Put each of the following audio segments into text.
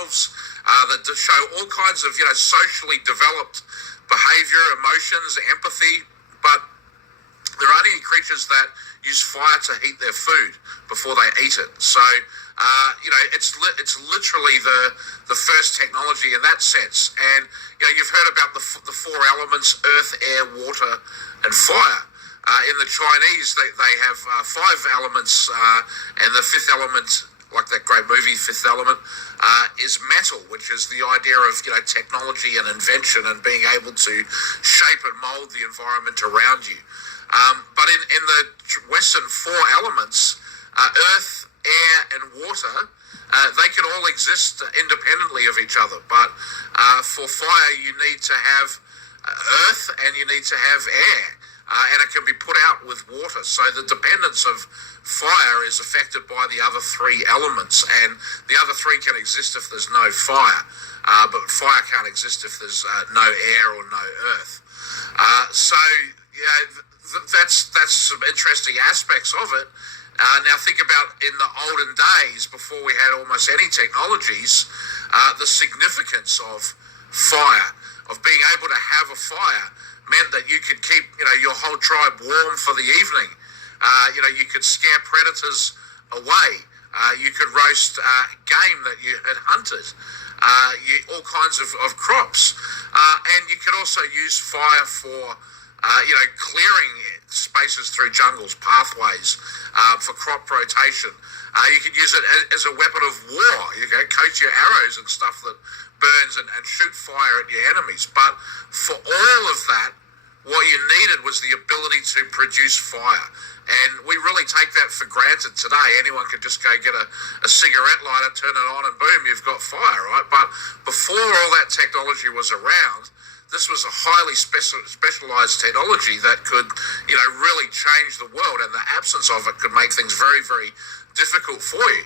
themselves, that show all kinds of, socially developed behavior, emotions, empathy, but they're only creatures that use fire to heat their food before they eat it. So, it's literally the first technology in that sense. And, you've heard about the four elements: earth, air, water, and fire. In the Chinese, they have five elements, and the fifth element, like that great movie Fifth Element, is metal, which is the idea of technology and invention and being able to shape and mold the environment around you. But in the Western four elements, earth, air, and water, they can all exist independently of each other. But for fire, you need to have earth and you need to have air. And it can be put out with water. So the dependence of fire is affected by the other three elements. And the other three can exist if there's no fire. But fire can't exist if there's no air or no earth. That's some interesting aspects of it. Now think about in the olden days, before we had almost any technologies, the significance of fire, of being able to have a fire, meant that you could keep, your whole tribe warm for the evening. You could scare predators away. You could roast game that you had hunted. All kinds of crops. And you could also use fire for, clearing spaces through jungles, pathways, for crop rotation. You could use it as a weapon of war. You coat your arrows and stuff that burns and shoot fire at your enemies. But for all of that, what you needed was the ability to produce fire. And we really take that for granted today. Anyone could just go get a cigarette lighter, turn it on, and boom, you've got fire, right? But before all that technology was around, this was a highly specialized technology that could, really change the world. And the absence of it could make things very, very difficult for you.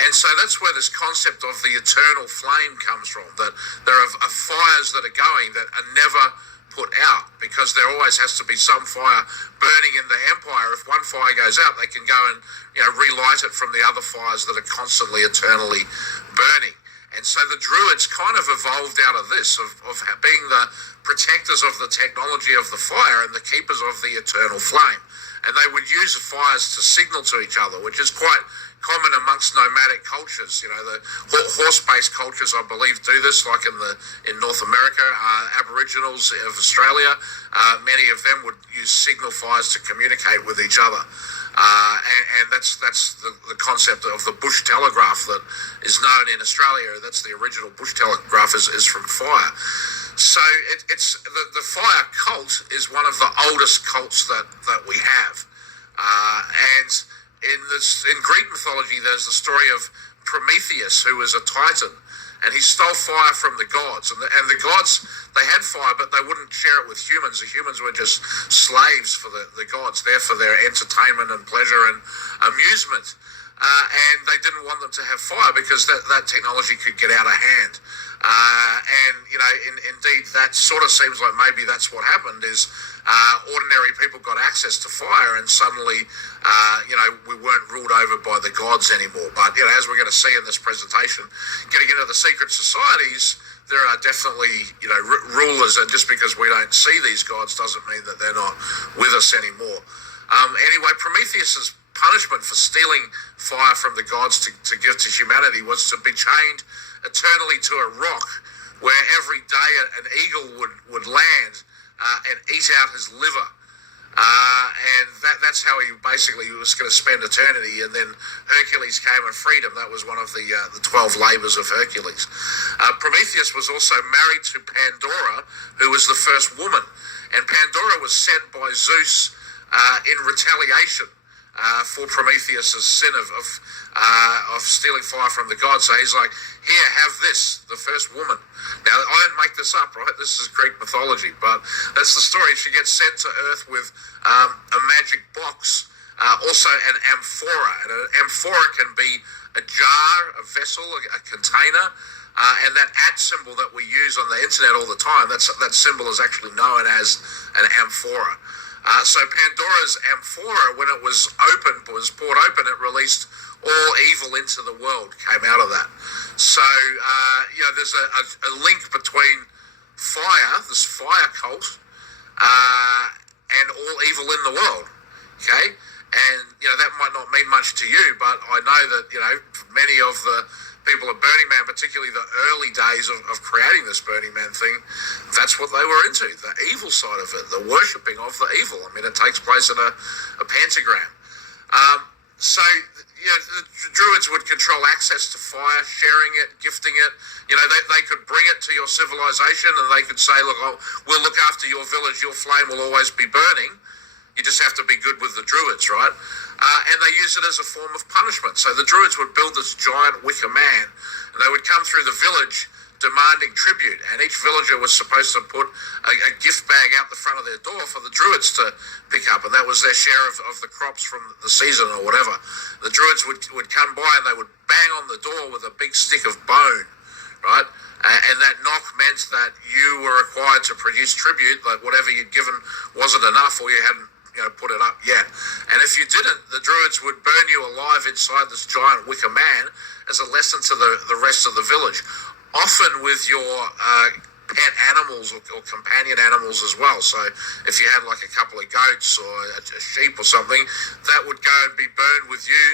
And so that's where this concept of the eternal flame comes from, that there are fires that are going that are never put out, because there always has to be some fire burning in the empire. If one fire goes out, they can go and relight it from the other fires that are constantly, eternally burning. And so the Druids kind of evolved out of this, of being the protectors of the technology of the fire and the keepers of the eternal flame. And they would use the fires to signal to each other, which is quite common amongst nomadic cultures. The horse-based cultures, I believe, do this, like in North America. Aboriginals of Australia, many of them would use signal fires to communicate with each other. And that's the concept of the bush telegraph that is known in Australia. That's the original bush telegraph is from fire. So it's the fire cult is one of the oldest cults that we have. And in Greek mythology, there's the story of Prometheus, who was a titan, and he stole fire from the gods. And the gods, they had fire, but they wouldn't share it with humans. The humans were just slaves for the gods, there for their entertainment and pleasure and amusement. And they didn't want them to have fire because that technology could get out of hand. Indeed, that sort of seems like maybe that's what happened is ordinary people got access to fire, and suddenly, we weren't ruled over by the gods anymore. But, as we're going to see in this presentation, getting into the secret societies, there are definitely, rulers, and just because we don't see these gods doesn't mean that they're not with us anymore. Anyway, Prometheus's punishment for stealing fire from the gods to give to humanity was to be chained eternally to a rock, where every day an eagle would land and eat out his liver. And that's how he basically was going to spend eternity. And then Hercules came and freed him. That was one of the 12 labors of Hercules. Prometheus was also married to Pandora, who was the first woman. And Pandora was sent by Zeus in retaliation for Prometheus' sin of stealing fire from the gods. So he's like, here, have this, the first woman. Now, I didn't make this up, right? This is Greek mythology, but that's the story. She gets sent to Earth with a magic box, also an amphora. And an amphora can be a jar, a vessel, a container, and that @ symbol that we use on the internet all the time, that symbol is actually known as an amphora. So Pandora's amphora, when it was poured open, it released all evil into the world came out of that. So, there's a link between fire, this fire cult, and all evil in the world, okay? And, that might not mean much to you, but I know that, many of the people at Burning Man, particularly the early days of creating this Burning Man thing, that's what they were into, the evil side of it, the worshipping of the evil. I mean, it takes place in a pentagram. So, the Druids would control access to fire, sharing it, gifting it. They could bring it to your civilization and they could say, look, we'll look after your village, your flame will always be burning. You just have to be good with the Druids, right? And they use it as a form of punishment. So the Druids would build this giant wicker man, and they would come through the village demanding tribute, and each villager was supposed to put a gift bag out the front of their door for the Druids to pick up, and that was their share of the crops from the season or whatever. The Druids would come by and they would bang on the door with a big stick of bone, right? And that knock meant that you were required to produce tribute, like whatever you'd given wasn't enough or you hadn't put it up yet. And if you didn't, the Druids would burn you alive inside this giant wicker man as a lesson to the rest of the village, often with your pet animals or companion animals as well. So if you had like a couple of goats or a sheep or something, that would go and be burned with you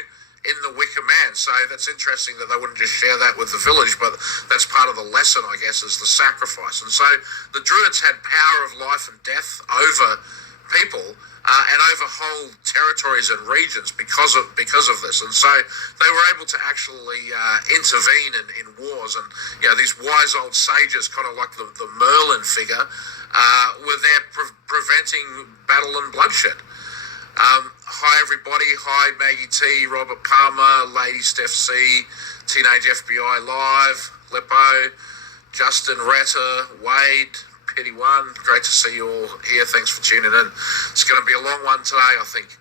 in the wicker man. So that's interesting that they wouldn't just share that with the village, but that's part of the lesson, I guess, is the sacrifice. And so the Druids had power of life and death over people and over whole territories and regions because of this. And so they were able to actually intervene in wars. And these wise old sages, kind of like the Merlin figure, were there preventing battle and bloodshed. Hi everybody, hi Maggie T, Robert Palmer, Lady Steph C, Teenage FBI Live, Lippo, Justin Retter, Wade, Pity One, great to see you all here, thanks for tuning in. It's going to be a long one today, I think.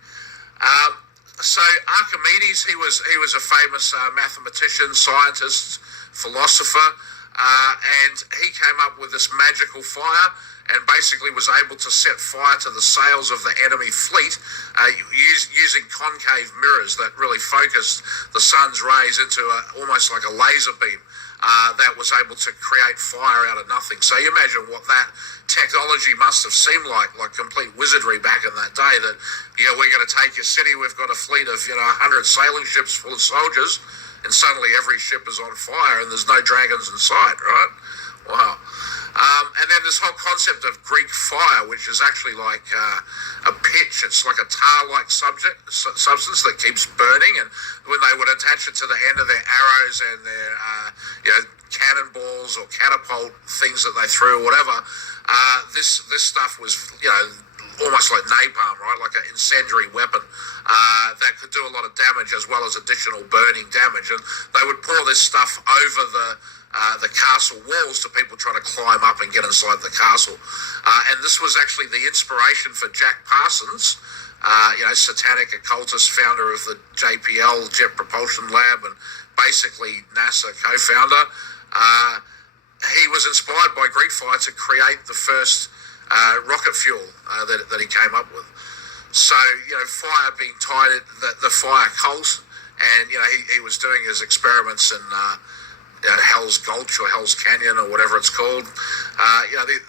So Archimedes, he was a famous mathematician, scientist, philosopher, and he came up with this magical fire and basically was able to set fire to the sails of the enemy fleet using concave mirrors that really focused the sun's rays into almost like a laser beam that was able to create fire out of nothing. So you imagine what that technology must have seemed like complete wizardry back in that day, that, we're going to take your city, we've got a fleet of, 100 sailing ships full of soldiers, and suddenly every ship is on fire and there's no dragons in sight, right? Wow. And then this whole concept of Greek fire, which is actually like a pitch. It's like a tar-like substance that keeps burning, and when they would attach it to the end of their arrows and their cannonballs or catapult things that they threw or whatever, this stuff was almost like napalm, right? Like an incendiary weapon that could do a lot of damage as well as additional burning damage. And they would pour this stuff over the castle walls to people trying to climb up and get inside the castle. And this was actually the inspiration for Jack Parsons, satanic occultist, founder of the JPL, Jet Propulsion Lab, and basically NASA co-founder. He was inspired by Greek fire to create the first rocket fuel that he came up with. So, fire being tied, the fire cult, and, he was doing his experiments in Hell's Gulch or Hell's Canyon or whatever it's called.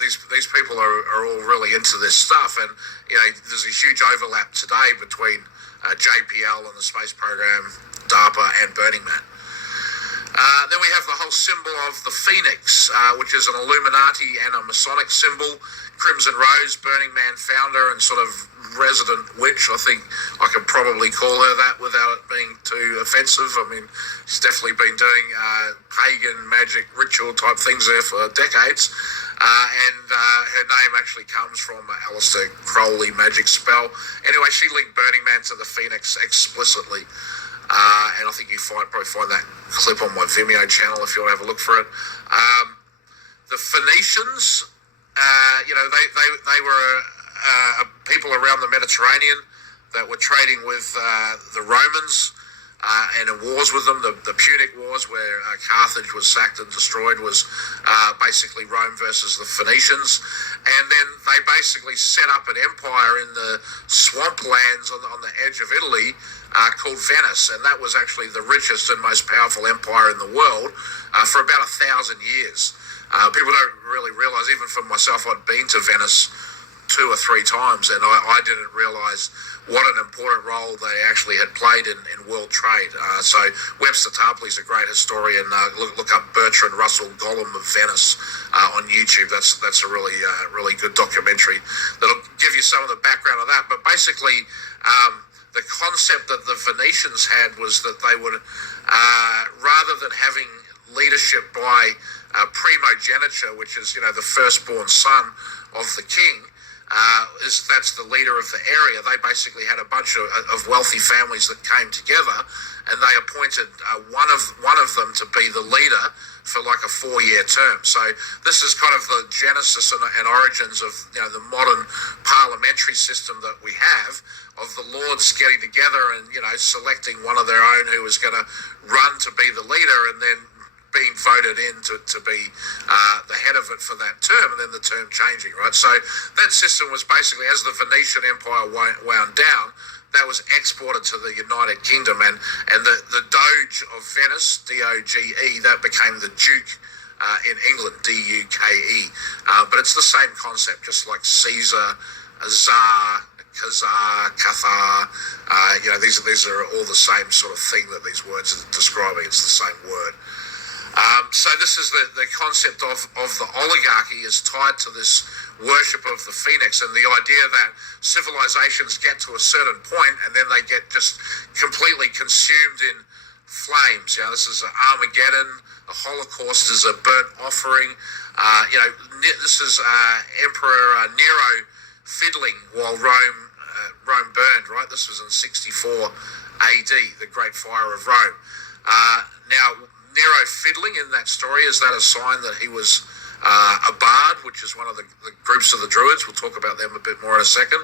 These people are all really into this stuff, and there's a huge overlap today between JPL and the space program, DARPA, and Burning Man. Then we have the whole symbol of the Phoenix, which is an Illuminati and a Masonic symbol. Crimson Rose, Burning Man founder and sort of resident witch. I think I could probably call her that without it being too offensive. I mean, she's definitely been doing pagan magic ritual type things there for decades. And her name actually comes from Aleister Crowley magic spell. Anyway, she linked Burning Man to the Phoenix explicitly. And I think you probably find that clip on my Vimeo channel if you want to have a look for it. The Phoenicians, they were people around the Mediterranean that were trading with the Romans. and in wars with them. The Punic Wars, where Carthage was sacked and destroyed, was basically Rome versus the Phoenicians. And then they basically set up an empire in the swamplands on the edge of Italy called Venice. And that was actually the richest and most powerful empire in the world for about 1,000 years. People don't really realise, even for myself, I'd been to Venice 2 or 3 times, and I didn't realise what an important role they actually had played in world trade. So Webster Tarpley's a great historian. Look up Bertrand Russell, Gollum of Venice on YouTube. That's a really good documentary that'll give you some of the background of that. But basically, the concept that the Venetians had was that they would, rather than having leadership by primogeniture, which is the firstborn son of the king, that's the leader of the area. They basically had a bunch of wealthy families that came together, and they appointed one of them to be the leader for like a 4-year term. So this is kind of the genesis and origins of the modern parliamentary system that we have, of the lords getting together and selecting one of their own who was going to run to be the leader, and then being voted in to be the head of it for that term, and then the term changing, right? So that system was basically, as the Venetian Empire wound down, that was exported to the United Kingdom, and the Doge of Venice, D-O-G-E, that became the Duke in England, D-U-K-E. But it's the same concept, just like Caesar, Tsar, Khazar, Cathar. These are all the same sort of thing that these words are describing. It's the same word. So this is the concept of the oligarchy is tied to this worship of the phoenix, and the idea that civilizations get to a certain point and then they get just completely consumed in flames. This is Armageddon. The Holocaust is a burnt offering. This is Emperor Nero fiddling while Rome burned, right? This was in 64 AD, the Great Fire of Rome. Now, Nero fiddling in that story, is that a sign that he was a bard, which is one of the groups of the Druids? We'll talk about them a bit more in a second.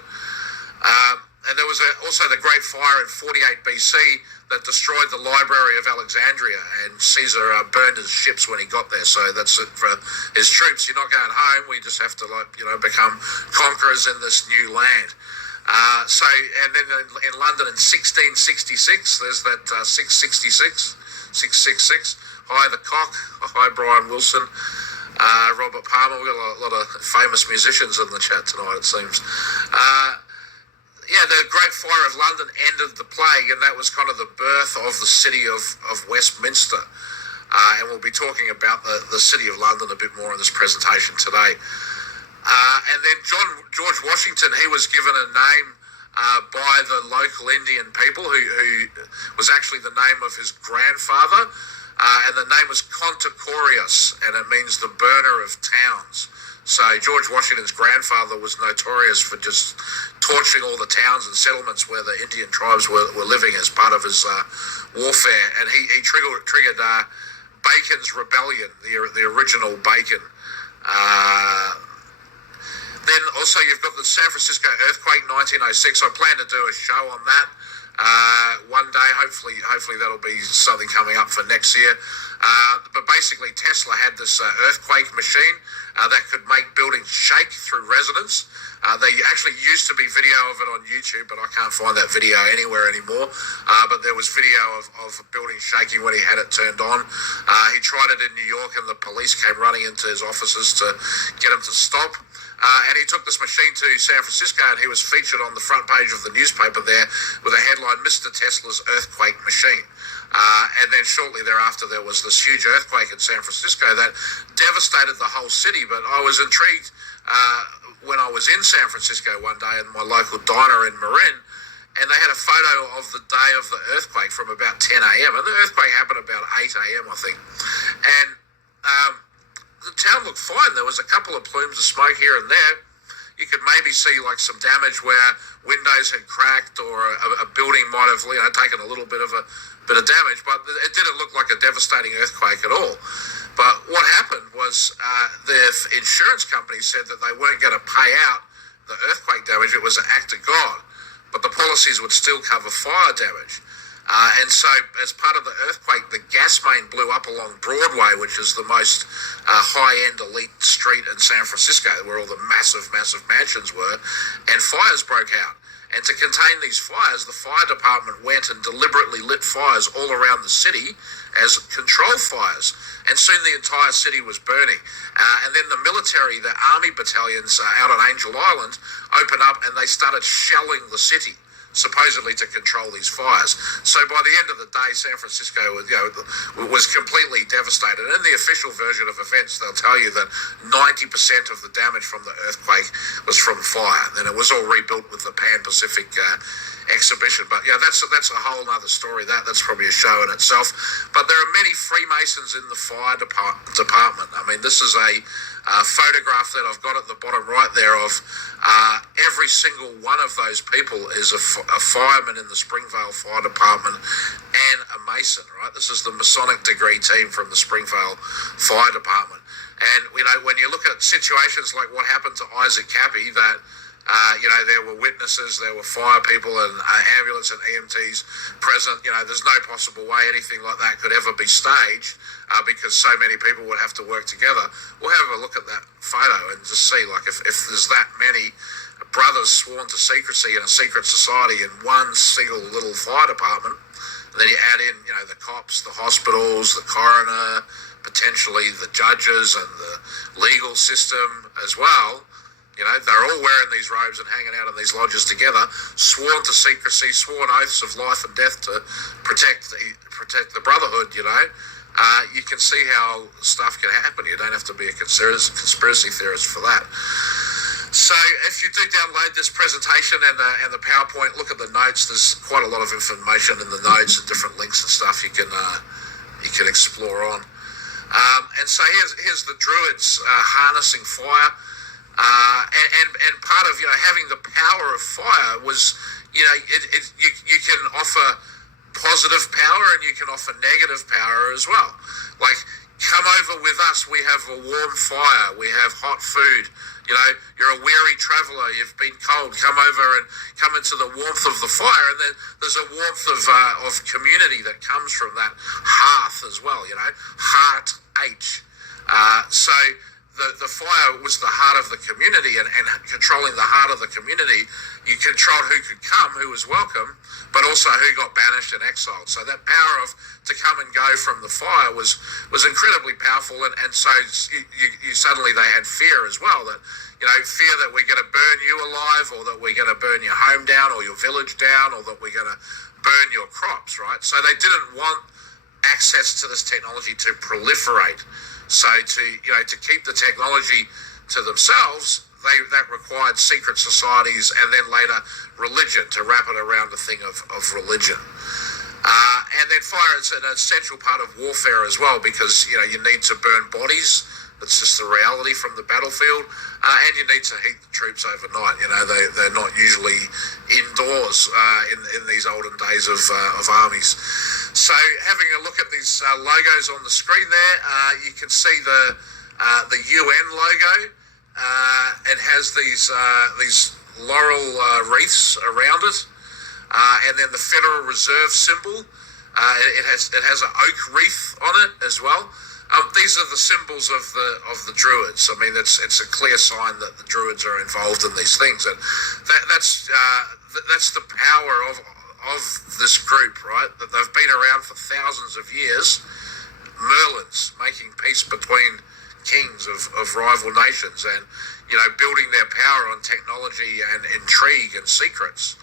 And there was also the Great Fire in 48 BC that destroyed the Library of Alexandria, and Caesar burned his ships when he got there. So that's it for his troops. You're not going home. We just have to become conquerors in this new land. And then in London in 1666, there's that 666. Hi, the Cock. Hi, Brian Wilson. Robert Palmer. We've got a lot of famous musicians in the chat tonight, it seems. The Great Fire of London ended the plague, and that was kind of the birth of the city of Westminster. And we'll be talking about the city of London a bit more in this presentation today. And then George Washington, he was given a name by the local Indian people, who was actually the name of his grandfather, and the name was Conticorius, and it means the burner of towns. So George Washington's grandfather was notorious for just torching all the towns and settlements where the Indian tribes were living as part of his warfare, and he triggered Bacon's rebellion, the original Bacon. Then also you've got the San Francisco earthquake, 1906. I plan to do a show on that one day. Hopefully that'll be something coming up for next year. But basically Tesla had this earthquake machine that could make buildings shake through resonance. There actually used to be video of it on YouTube, but I can't find that video anywhere anymore. But there was video of a building shaking when he had it turned on. He tried it in New York, and the police came running into his offices to get him to stop. And he took this machine to San Francisco, and he was featured on the front page of the newspaper there with a headline, Mr. Tesla's Earthquake Machine. And then shortly thereafter, there was this huge earthquake in San Francisco that devastated the whole city. But I was intrigued when I was in San Francisco one day in my local diner in Marin, and they had a photo of the day of the earthquake from about 10 a.m. And the earthquake happened about 8 a.m., I think. And the town looked fine. There was a couple of plumes of smoke here and there. You could maybe see like some damage where windows had cracked, or a building might have taken a little bit of damage, but it didn't look like a devastating earthquake at all. But what happened was the insurance company said that they weren't going to pay out the earthquake damage. It was an act of God, but the policies would still cover fire damage. And so, as part of the earthquake, the gas main blew up along Broadway, which is the most high-end elite street in San Francisco, where all the massive, massive mansions were, and fires broke out. And to contain these fires, the fire department went and deliberately lit fires all around the city as control fires. And soon the entire city was burning. And then the military, the army battalions out on Angel Island, opened up and they started shelling the city, supposedly to control these fires. So by the end of the day, San Francisco was completely devastated. In the official version of events, they'll tell you that 90% of the damage from the earthquake was from fire. And it was all rebuilt with the Pan-Pacific exhibition. But yeah, that's a whole other story. That's probably a show in itself. But there are many Freemasons in the fire department. I mean, this is a photograph that I've got at the bottom right there of every single one of those people is a fireman in the Springvale Fire Department and a Mason, right? This is the Masonic degree team from the Springvale Fire Department. And, when you look at situations like what happened to Isaac Cappy, that there were witnesses, there were fire people and ambulance and EMTs present. There's no possible way anything like that could ever be staged because so many people would have to work together. We'll have a look at that photo and just see, like, if there's that many brothers sworn to secrecy in a secret society in one single little fire department, and then you add in, the cops, the hospitals, the coroner, potentially the judges and the legal system as well. They're all wearing these robes and hanging out in these lodges together, sworn to secrecy, sworn oaths of life and death to protect the brotherhood. You can see how stuff can happen. You don't have to be a conspiracy theorist for that. So if you do download this presentation and the PowerPoint, look at the notes. There's quite a lot of information in the notes and different links and stuff you can explore on. And so here's the Druids harnessing fire. And part of having the power of fire was you can offer positive power and you can offer negative power as well. Like, come over with us, we have a warm fire, we have hot food. You're a weary traveller, you've been cold, come over and come into the warmth of the fire. And then there's a warmth of community that comes from that hearth as well. Heart H. So the fire was the heart of the community, and controlling the heart of the community, you controlled who could come, who was welcome, but also who got banished and exiled. So that power to come and go from the fire was incredibly powerful, and so you suddenly they had fear as well, that fear that we're going to burn you alive, or that we're going to burn your home down or your village down, or that we're going to burn your crops, right? So they didn't want access to this technology to proliferate. So to keep the technology to themselves, that required secret societies and then later religion to wrap it around the thing of religion. And then fire is an essential part of warfare as well, because you need to burn bodies. That's just the reality from the battlefield, and you need to heat the troops overnight. They're not usually indoors in these olden days of armies. So having a look at these logos on the screen there, you can see the UN logo. It has these laurel wreaths around it, and then the Federal Reserve symbol. It has an oak wreath on it as well. These are the symbols of the Druids. I mean, it's a clear sign that the Druids are involved in these things, and that's the power of this group, right? That they've been around for thousands of years. Merlins making peace between kings of rival nations, and building their power on technology and intrigue and secrets.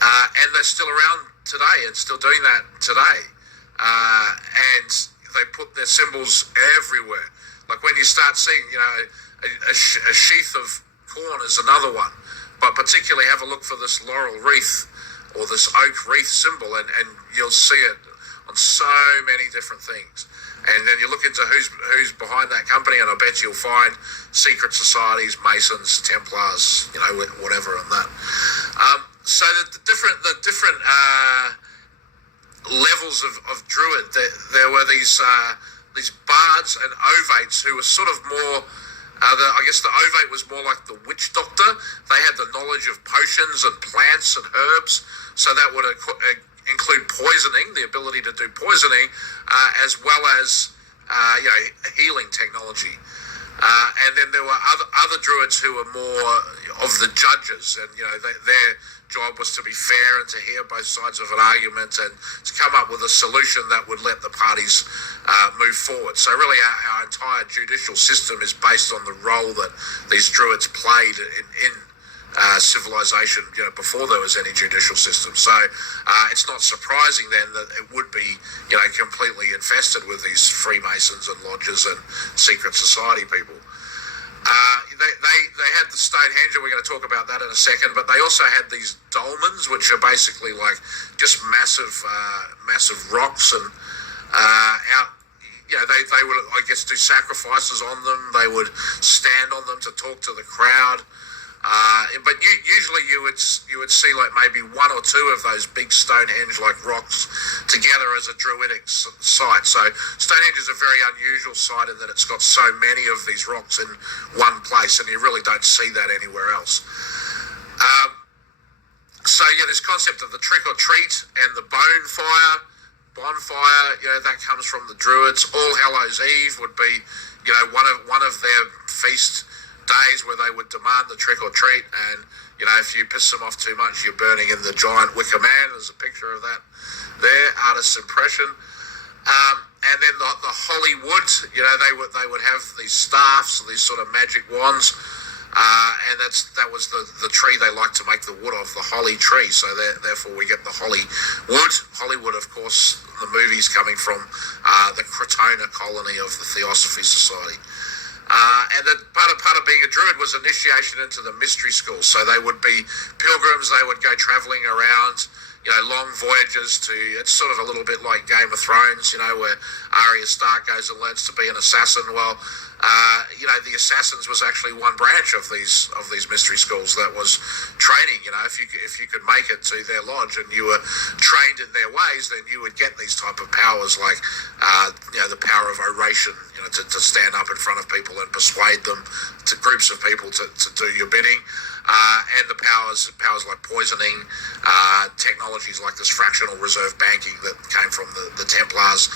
And they're still around today and still doing that today. And they put their symbols everywhere. Like when you start seeing, a sheath of corn is another one. But particularly have a look for this laurel wreath or this oak wreath symbol, and you'll see it on so many different things. And then you look into who's behind that company, and I bet you'll find secret societies, Masons, Templars, whatever on that. So the different levels of Druid, there were these bards and ovates who were sort of more. I guess the ovate was more like the witch doctor. They had the knowledge of potions and plants and herbs, so that would include poisoning, the ability to do poisoning, as well as healing technology. And then there were other druids who were more of the judges, and their job was to be fair and to hear both sides of an argument and to come up with a solution that would let the parties move forward. So really our entire judicial system is based on the role that these druids played in civilization, before there was any judicial system. So it's not surprising then that it would be, completely infested with these Freemasons and lodges and secret society people. They had the Stonehenge, and we're going to talk about that in a second, but they also had these dolmens, which are basically like just massive rocks, and they would, I guess, do sacrifices on them. They would stand on them to talk to the crowd. But usually you would see like maybe one or two of those big Stonehenge-like rocks together as a druidic site. So Stonehenge is a very unusual site in that it's got so many of these rocks in one place, and you really don't see that anywhere else. This concept of the trick or treat and the bonfire, that comes from the Druids. All Hallows Eve would be, one of their feast days where they would demand the trick or treat, and if you piss them off too much, you're burning in the giant wicker man. There's a picture of that there, artist's impression. And then the Hollywood, they would have these staffs, these sort of magic wands, and that was the tree they liked to make the wood of, the holly tree. So therefore we get the Hollywood. Hollywood, of course, the movie's coming from the Crotona colony of the Theosophy Society. And then part of being a druid was initiation into the mystery school. So they would be pilgrims. They would go travelling around, long voyages to. It's sort of a little bit like Game of Thrones, where Arya Stark goes and learns to be an assassin. Well, the assassins was actually one branch of these mystery schools that was training. If you could make it to their lodge and you were trained in their ways, then you would get these type of powers like the power of oration, to stand up in front of people and persuade them, to groups of people to do your bidding, and the powers like poisoning, technologies like this fractional reserve banking that came from the Templars.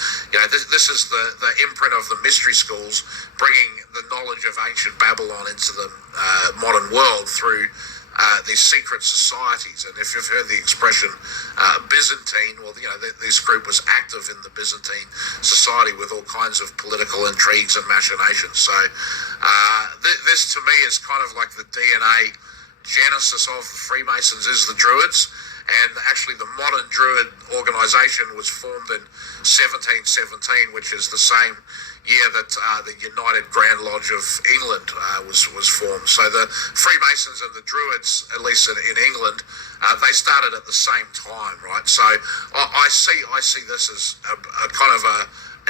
This is the imprint of the mystery schools, bringing the knowledge of ancient Babylon into the modern world through these secret societies. And if you've heard the expression Byzantine, well, this group was active in the Byzantine society with all kinds of political intrigues and machinations. So this to me is kind of like the DNA genesis of the Freemasons is the Druids. And actually the modern Druid organisation was formed in 1717, which is the same year that the United Grand Lodge of England was formed. So the Freemasons and the Druids, at least in England, they started at the same time, right? So I see this as a kind of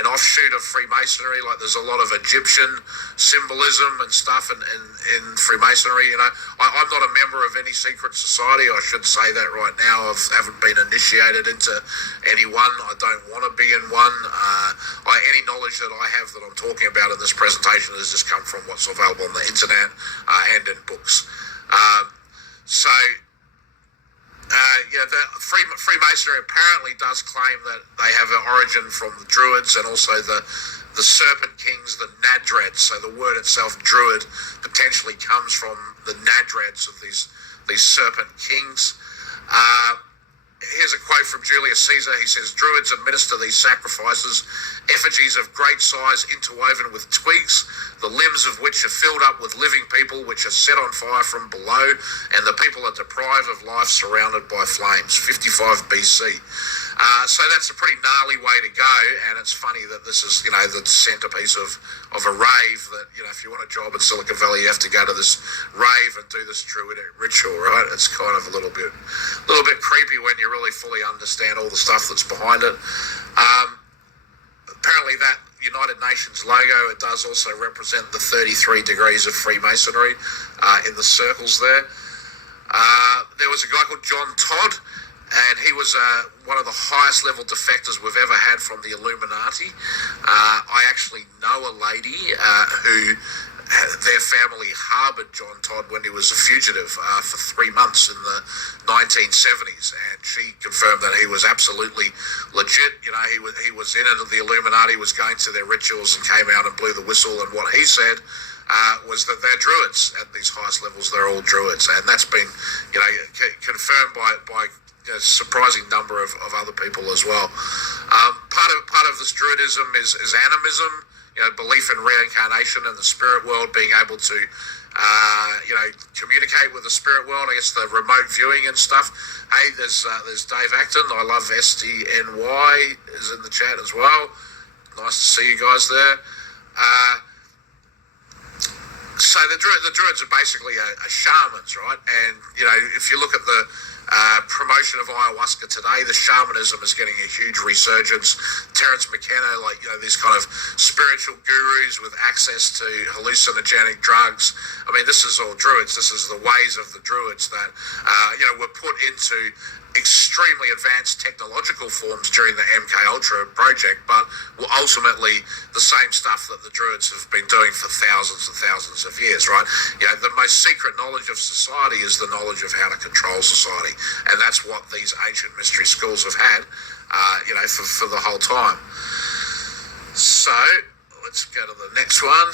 an offshoot of Freemasonry. Like there's a lot of Egyptian symbolism and stuff in Freemasonry. I'm not a member of any secret society. I should say that right now. I haven't been initiated into any one. I don't want to be in one. Any knowledge that I have that I'm talking about in this presentation has just come from what's available on the internet and in books. The Freemasonry apparently does claim that they have an origin from the Druids and also the Serpent Kings, the Nadreds. So the word itself, Druid, potentially comes from the Nadreds of these Serpent Kings. Here's a quote from Julius Caesar. He says, "Druids administer these sacrifices, effigies of great size interwoven with twigs, the limbs of which are filled up with living people, which are set on fire from below, and the people are deprived of life surrounded by flames." 55 BC. So that's a pretty gnarly way to go, and it's funny that this is, the centerpiece of a rave that, if you want a job in Silicon Valley, you have to go to this rave and do this druidic ritual, right? It's kind of a little bit creepy when you really fully understand all the stuff that's behind it. Apparently that United Nations logo, it does also represent the 33 degrees of Freemasonry in the circles there. There was a guy called John Todd, and he was one of the highest level defectors we've ever had from the Illuminati. I actually know a lady who their family harboured John Todd when he was a fugitive for 3 months in the 1970s, and she confirmed that he was absolutely legit. He was in it. The Illuminati was going to their rituals and came out and blew the whistle. And what he said was that they're druids at these highest levels. They're all druids, and that's been confirmed by a surprising number of other people as well. Part of this druidism is animism. Belief in reincarnation and the spirit world, being able to, communicate with the spirit world. I guess the remote viewing and stuff. Hey, there's Dave Acton. I love SDNY is in the chat as well. Nice to see you guys there. So the druids are basically a shamans, right? And if you look at the promotion of ayahuasca today, the shamanism is getting a huge resurgence. Terence McKenna, these kind of spiritual gurus with access to hallucinogenic drugs. I mean, this is all druids. This is the ways of the druids that were put into extremely advanced technological forms during the MK Ultra project, but were ultimately the same stuff that the druids have been doing for thousands and thousands of years, right? The most secret knowledge of society is the knowledge of how to control society, and that's what these ancient mystery schools have had, for the whole time. So let's go to the next one.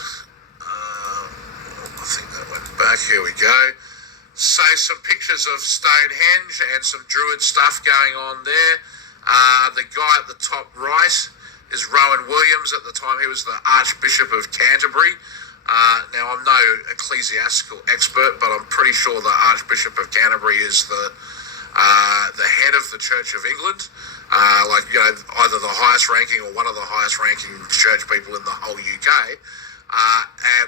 I think that went back. Here we go. So some pictures of Stonehenge and some druid stuff going on there. The guy at the top right is Rowan Williams. At the time, he was the Archbishop of Canterbury. Now, I'm no ecclesiastical expert, but I'm pretty sure the Archbishop of Canterbury is the head of the Church of England. Either the highest ranking or one of the highest ranking church people in the whole UK.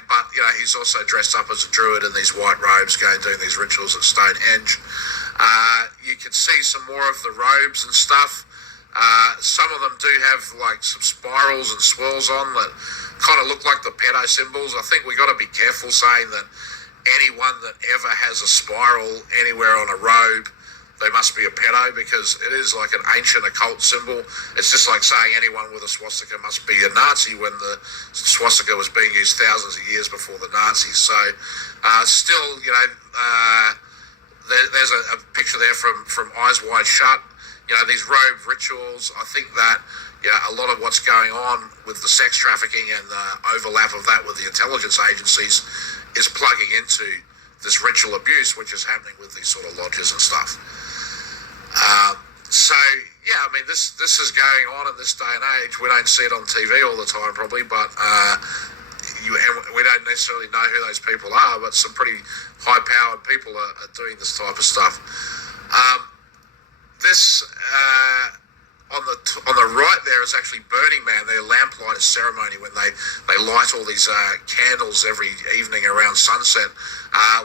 But he's also dressed up as a druid in these white robes, doing these rituals at Stonehenge. You can see some more of the robes and stuff. Some of them do have some spirals and swirls on that kind of look like the pedo symbols. I think we got to be careful saying that anyone that ever has a spiral anywhere on a robe, they must be a pedo, because it is like an ancient occult symbol. It's just like saying anyone with a swastika must be a Nazi, when the swastika was being used thousands of years before the Nazis. So there's a picture there from Eyes Wide Shut. These robe rituals, I think that a lot of what's going on with the sex trafficking and the overlap of that with the intelligence agencies is plugging into this ritual abuse, which is happening with these sort of lodges and stuff. This is going on in this day and age. We don't see it on TV all the time, probably, but we don't necessarily know who those people are, but some pretty high-powered people are doing this type of stuff. On the right there is actually Burning Man, their lamplighter ceremony, when they light all these candles every evening around sunset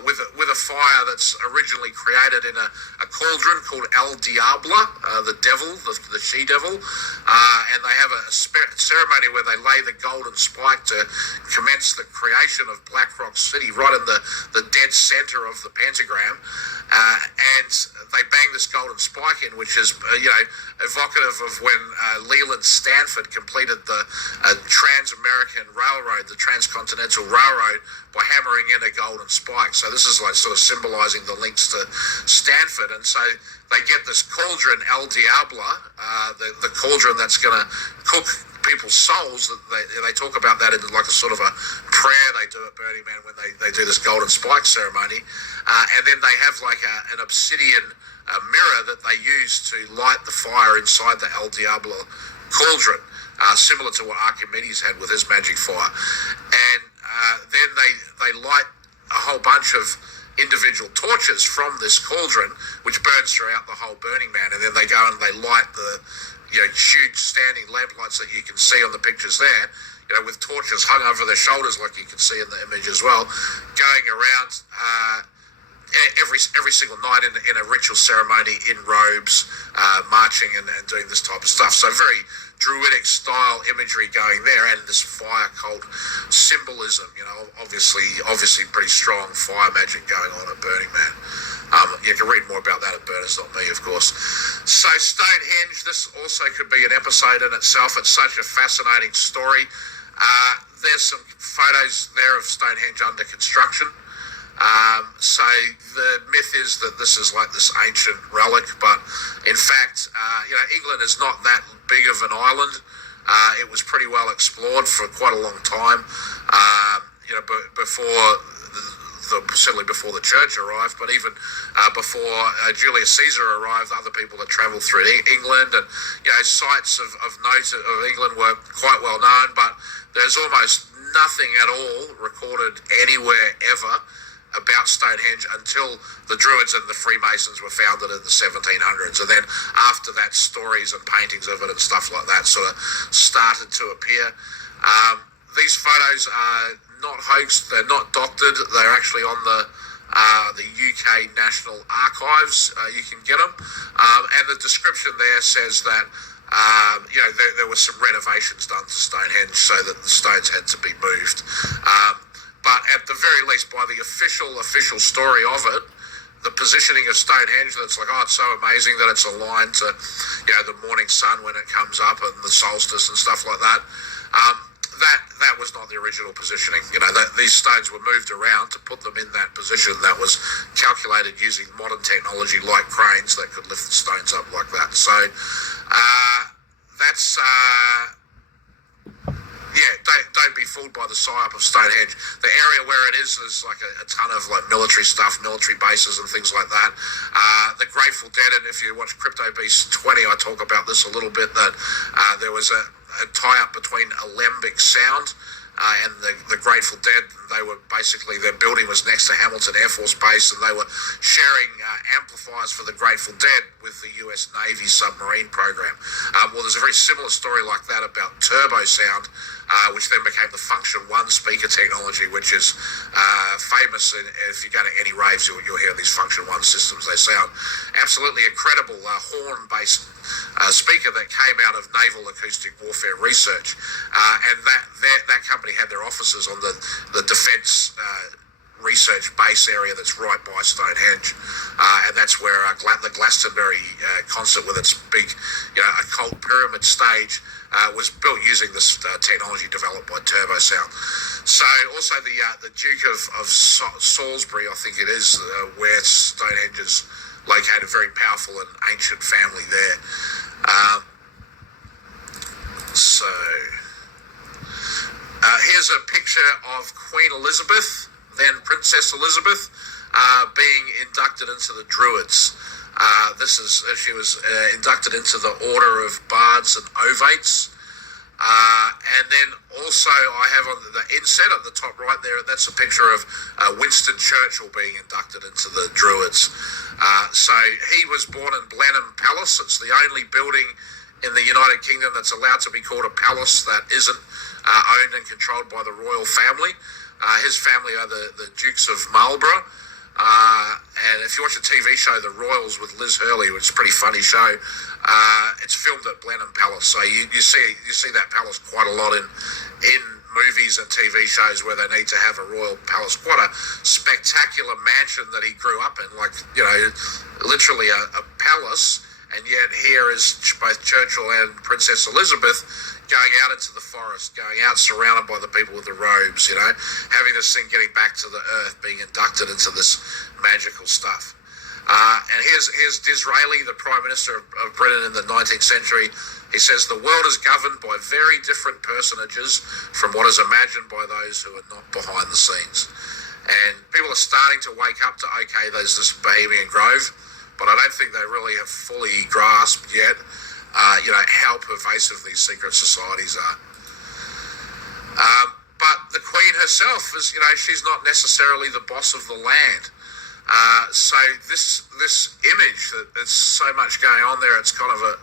with a fire that's originally created in a cauldron called El Diablo, the devil, the she-devil, and they have a ceremony where they lay the golden spike to commence the creation of Black Rock City, right in the dead center of the pentagram. And they bang this golden spike in, which is, evocative of when Leland Stanford completed the Trans-American Railroad, the Transcontinental Railroad, by hammering in a golden spike. So this is sort of symbolizing the links to Stanford. And so they get this cauldron, El Diablo, the cauldron that's going to cook people's souls. They talk about that in a sort of a prayer they do at Burning Man when they do this golden spike ceremony. And then they have an obsidian mirror that they use to light the fire inside the El Diablo cauldron, similar to what Archimedes had with his magic fire. And then they light a whole bunch of individual torches from this cauldron, which burns throughout the whole Burning Man. And then they go and they light the huge standing lamplights that you can see on the pictures there, with torches hung over their shoulders, like you can see in the image as well, going around every single night in a ritual ceremony in robes, marching and doing this type of stuff. So very druidic style imagery going there, and this fire cult symbolism, obviously pretty strong fire magic going on at Burning Man. You can read more about that at Burners.me, of course. So Stonehenge, this also could be an episode in itself. It's such a fascinating story. There's some photos there of Stonehenge under construction. So the myth is that this is like this ancient relic, but in fact, England is not that big of an island. It was pretty well explored for quite a long time, certainly before the church arrived, but even before Julius Caesar arrived, other people that travelled through England, and sites of note of England were quite well known, but there's almost nothing at all recorded anywhere ever about Stonehenge until the Druids and the Freemasons were founded in the 1700s. And then after that, stories and paintings of it and stuff like that sort of started to appear. These photos are not hoaxed, they're not doctored, they're actually on the UK National Archives. You can get them. And the description there says that there were some renovations done to Stonehenge so that the stones had to be moved. But at the very least, by the official story of it, the positioning of Stonehenge, that's like, it's so amazing that it's aligned to, the morning sun when it comes up and the solstice and stuff like that. That was not the original positioning. These stones were moved around to put them in that position that was calculated using modern technology like cranes that could lift the stones up like that. So that's... don't be fooled by the psyop of Stonehenge. The area where it is, there's like a ton of like military stuff, military bases and things like that. The Grateful Dead, and if you watch Crypto Beast 20, I talk about this a little bit, that there was a tie-up between Alembic Sound and the Grateful Dead. They were basically, their building was next to Hamilton Air Force Base, and they were sharing amplifiers for the Grateful Dead with the US Navy submarine program. Well, there's a very similar story like that about Turbo Sound, which then became the Function One speaker technology, which is famous. If you go to any raves, you'll hear these Function One systems. They sound absolutely incredible. Horn-based speaker that came out of Naval Acoustic Warfare Research, and that company had their offices on the Defence research base area that's right by Stonehenge, and that's where the Glastonbury concert with its big, occult pyramid stage was built using this technology developed by Turbo Sound. So also the Duke of Salisbury, I think it is, where Stonehenge is located, very powerful and ancient family there. Here's a picture of Queen Elizabeth, then Princess Elizabeth, being inducted into the Druids. She was inducted into the Order of Bards and Ovates. And then also I have on the inset at the top right there, that's a picture of Winston Churchill being inducted into the Druids. So he was born in Blenheim Palace. It's the only building in the United Kingdom that's allowed to be called a palace that isn't owned and controlled by the royal family. His family are the Dukes of Marlborough. And if you watch the TV show The Royals with Liz Hurley, which is a pretty funny show, it's filmed at Blenheim Palace. So you see that palace quite a lot in movies and TV shows where they need to have a royal palace. Quite a spectacular mansion that he grew up in, literally a palace. And yet here is both Churchill and Princess Elizabeth going out into the forest, going out surrounded by the people with the robes, having this thing getting back to the earth, being inducted into this magical stuff. And here's Disraeli, the Prime Minister of Britain in the 19th century. He says, "The world is governed by very different personages from what is imagined by those who are not behind the scenes." And people are starting to wake up to, okay, there's this Bohemian Grove, but I don't think they really have fully grasped yet how pervasive these secret societies are. But the Queen herself is, she's not necessarily the boss of the land. So this image, that there's so much going on there, it's kind of a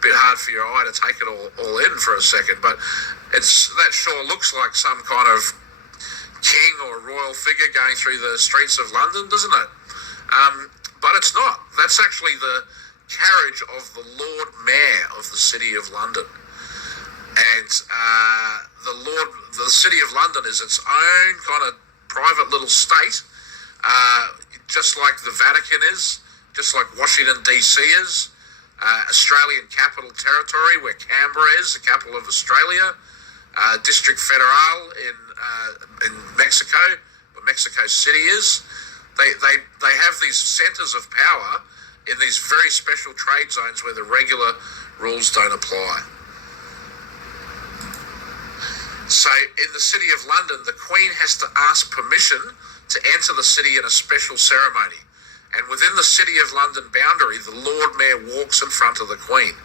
bit hard for your eye to take it all in for a second. But that sure looks like some kind of king or royal figure going through the streets of London, doesn't it? But it's not. That's actually the carriage of the Lord Mayor of the City of London. And the City of London is its own kind of private little state, just like the Vatican is, just like Washington, D.C. is, Australian Capital Territory, where Canberra is, the capital of Australia. District Federal in Mexico, where Mexico City is. They have these centers of power in these very special trade zones where the regular rules don't apply. So in the City of London, the Queen has to ask permission to enter the city in a special ceremony. And within the City of London boundary, the Lord Mayor walks in front of the Queen.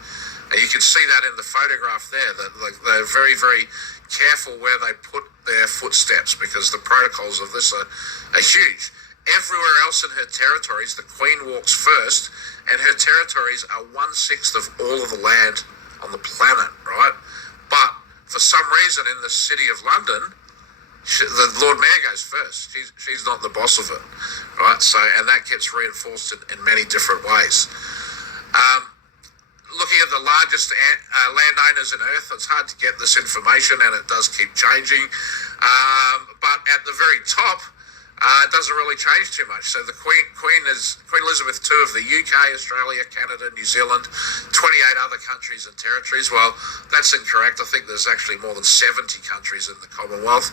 And you can see that in the photograph there, that they're very, very careful where they put their footsteps because the protocols of this are huge. Everywhere else in her territories, the Queen walks first, and her territories are 1/6 of all of the land on the planet, right? But for some reason in the City of London, the Lord Mayor goes first. She's not the boss of it, right? So, and that gets reinforced in many different ways. Looking at the largest landowners in Earth, it's hard to get this information, and it does keep changing. But at the very top, it doesn't really change too much. So the Queen is Queen Elizabeth II of the UK, Australia, Canada, New Zealand, 28 other countries and territories. Well, that's incorrect. I think there's actually more than 70 countries in the Commonwealth.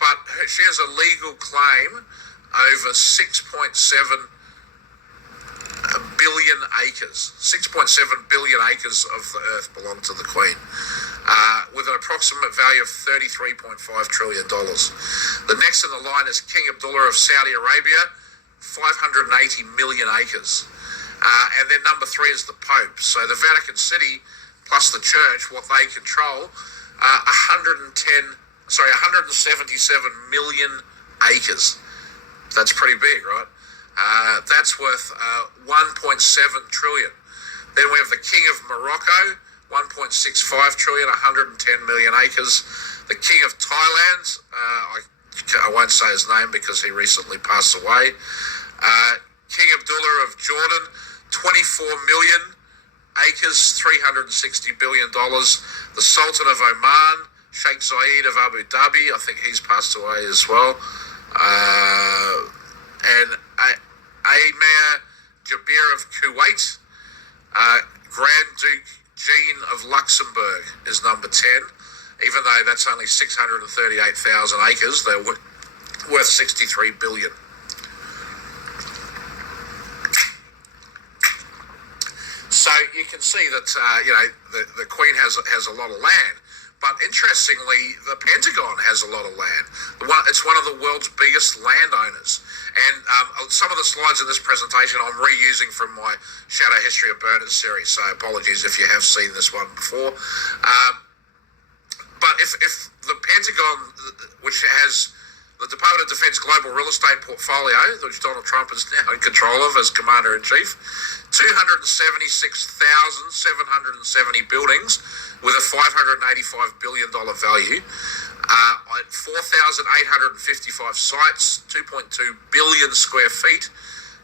But she has a legal claim over 6.7 billion acres. 6.7 billion acres of the earth belong to the Queen, with an approximate value of $33.5 trillion. The next in the line is King Abdullah of Saudi Arabia, 580 million acres. And then number 3 is the Pope. So the Vatican City plus the Church, what they control, 177 million acres. That's pretty big, right? That's worth 1.7 trillion. Then we have the King of Morocco, 1.65 trillion, 110 million acres. The King of Thailand, I won't say his name because he recently passed away. King Abdullah of Jordan, 24 million acres, $360 billion. The Sultan of Oman, Sheikh Zayed of Abu Dhabi, I think he's passed away as well. And Emir Jabir of Kuwait, Grand Duke Jean of Luxembourg is number 10. Even though that's only 638,000 acres, they're worth 63 billion. So you can see that the Queen has a lot of land. But interestingly, the Pentagon has a lot of land. It's one of the world's biggest landowners. And some of the slides in this presentation I'm reusing from my Shadow History of Berners series, so apologies if you have seen this one before. But if the Pentagon, which has the Department of Defense Global Real Estate Portfolio, which Donald Trump is now in control of as Commander-in-Chief, 276,770 buildings with a $585 billion value, 4,855 sites, 2.2 billion square feet,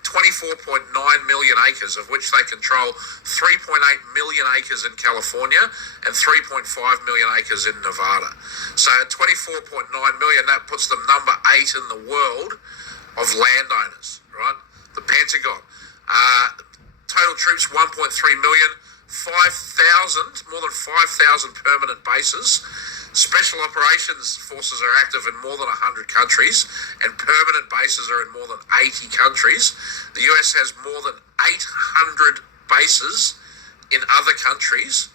24.9 million acres, of which they control 3.8 million acres in California and 3.5 million acres in Nevada. So at 24.9 million, that puts them number 8 in the world of landowners, right? The Pentagon. Total troops, 1.3 million, more than 5,000 permanent bases. Special operations forces are active in more than 100 countries, and permanent bases are in more than 80 countries. The US has more than 800 bases in other countries.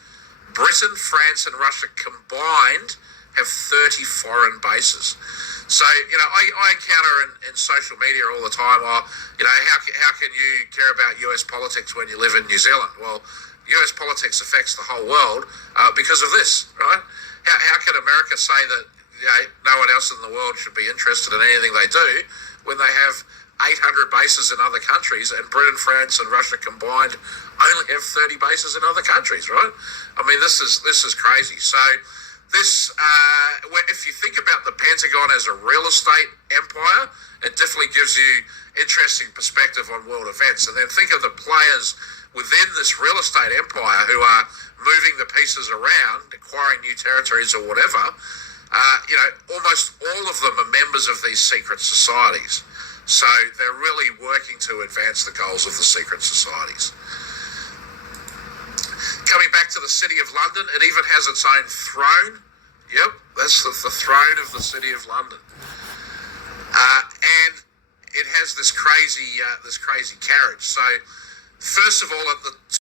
Britain, France, and Russia combined have 30 foreign bases. So, I encounter in social media all the time, how can you care about US politics when you live in New Zealand? Well, US politics affects the whole world because of this, right? How can America say that no one else in the world should be interested in anything they do when they have 800 bases in other countries and Britain, France, and Russia combined only have 30 bases in other countries, right? I mean, this is crazy. So this, if you think about the Pentagon as a real estate empire, it definitely gives you interesting perspective on world events. And then think of the players within this real estate empire who are moving the pieces around, acquiring new territories or whatever. Almost all of them are members of these secret societies. So they're really working to advance the goals of the secret societies. Coming back to the City of London, it even has its own throne Yep, that's the throne of the City of London. And it has this crazy carriage. So, first of all, at the